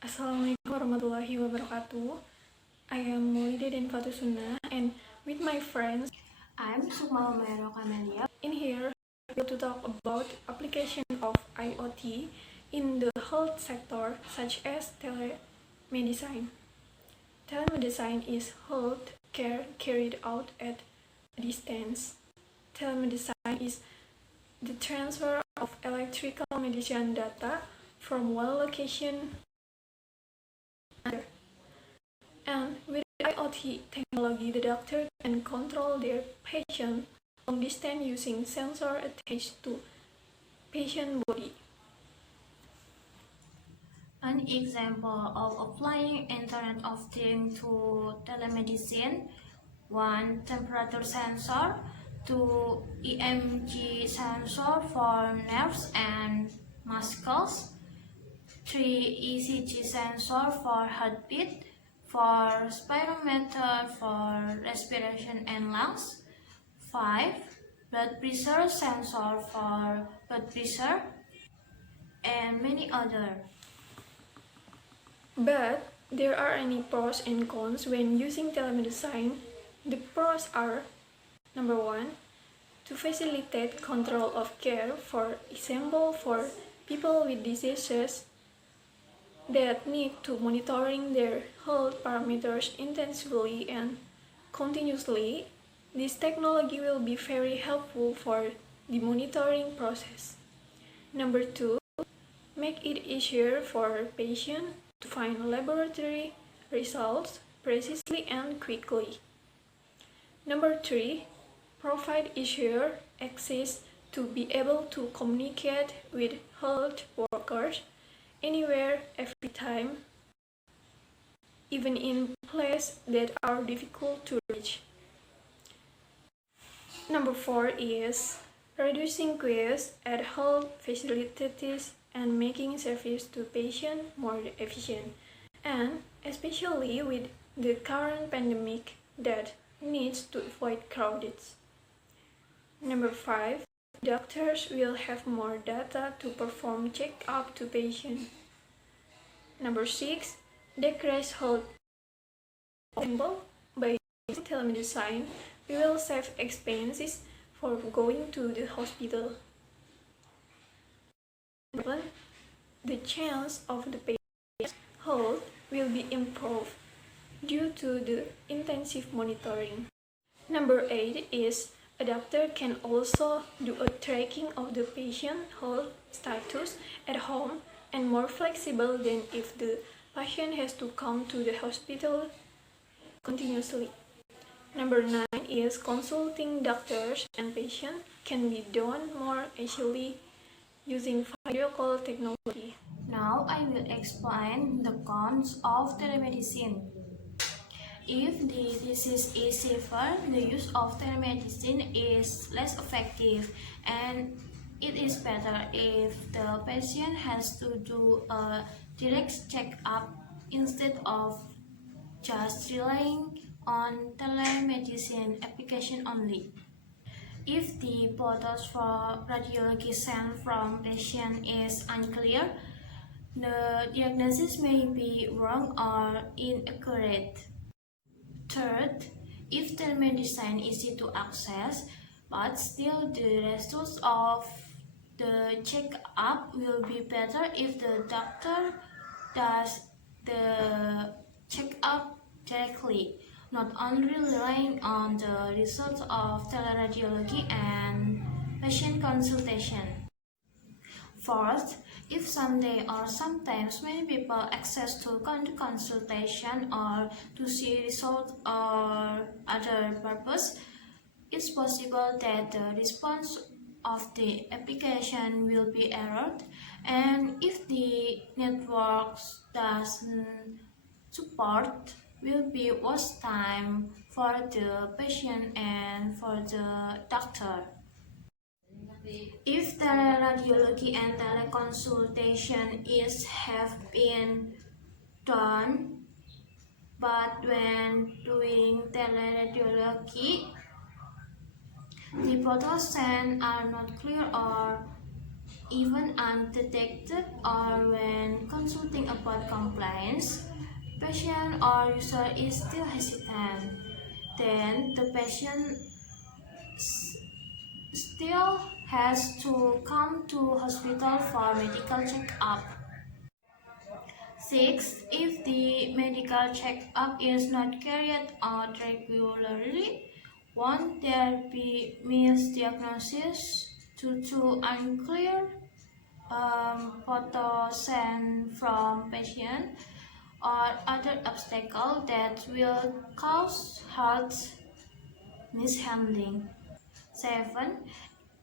Assalamualaikum warahmatullahi wabarakatuh. I am Maulida Danifatus Sunnah, and with my friends, I'm Sukmah Umaeroh Kamelia. in here, we will to talk about application of IoT in the health sector, such as telemedicine. Telemedicine is health care carried out at a distance. Telemedicine is the transfer of electrical medicine data from one location to another. And with IoT technology, the doctor can control their patient long distance using sensor attached to patient body. An example of applying Internet of Things to telemedicine: 1. Temperature sensor, 2. EMG sensor for nerves and muscles, 3. ECG sensor for heartbeat, 4. Spirometer for respiration and lungs, 5. Blood pressure sensor for blood pressure, and many others. But there are any pros and cons when using telemedicine. The pros are: number 1, to facilitate control of care, for example, for people with diseases that need to monitoring their health parameters intensively and continuously. This technology will be very helpful for the monitoring process. Number 2, make it easier for patients to find laboratory results precisely and quickly. Number 3, provide easier access to be able to communicate with health workers anywhere, every time, even in places that are difficult to reach. Number 4 is reducing costs at health facilities and making service to patients more efficient, and especially with the current pandemic that needs to avoid crowds. Number 5, doctors will have more data to perform check-up to patients. Number 6, decrease health. For example, by using telemedicine, we will save expenses for going to the hospital. 7, the chance of the patient's health will be improved due to the intensive monitoring. Number 8 is a doctor can also do a tracking of the patient health status at home and more flexible than if the patient has to come to the hospital continuously. Number 9 is consulting doctors and patients can be done more easily using video call technology. Now I will explain the cons of telemedicine. If the disease is severe, the use of telemedicine is less effective, and it is better if the patient has to do a direct check-up instead of just relying on telemedicine application only. If the photos for radiology sent from patient is unclear, the diagnosis may be wrong or inaccurate. Third, if telemedicine is easy to access, but still the results of the check-up will be better if the doctor does the check-up directly, not only relying on the results of teleradiology and patient consultation. Fourth, if someday or sometimes many people access to consultation or to see results or other purpose, it's possible that the response of the application will be errored, and if the networks doesn't support, will be waste time for the patient and for the doctor. If teleradiology and teleconsultation have been done, but when doing teleradiology, the photos sent are not clear or even undetected or when consulting about compliance, patient or user is still hesitant, then the patient still has to come to hospital for medical check-up. 6. If the medical check-up is not carried out regularly, won't there be misdiagnosis due to unclear photos sent from patient or other obstacle that will cause health mishandling? 7.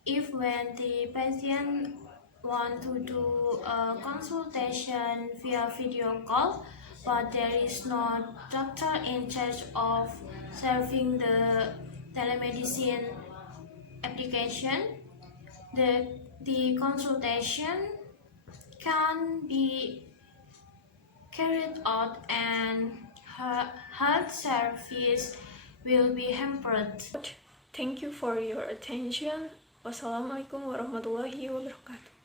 If when the patient want to do a consultation via video call, but there is no doctor in charge of serving the telemedicine application, the consultation can be carried out and health service will be hampered. Thank you for your attention. Wassalamualaikum warahmatullahi wabarakatuh.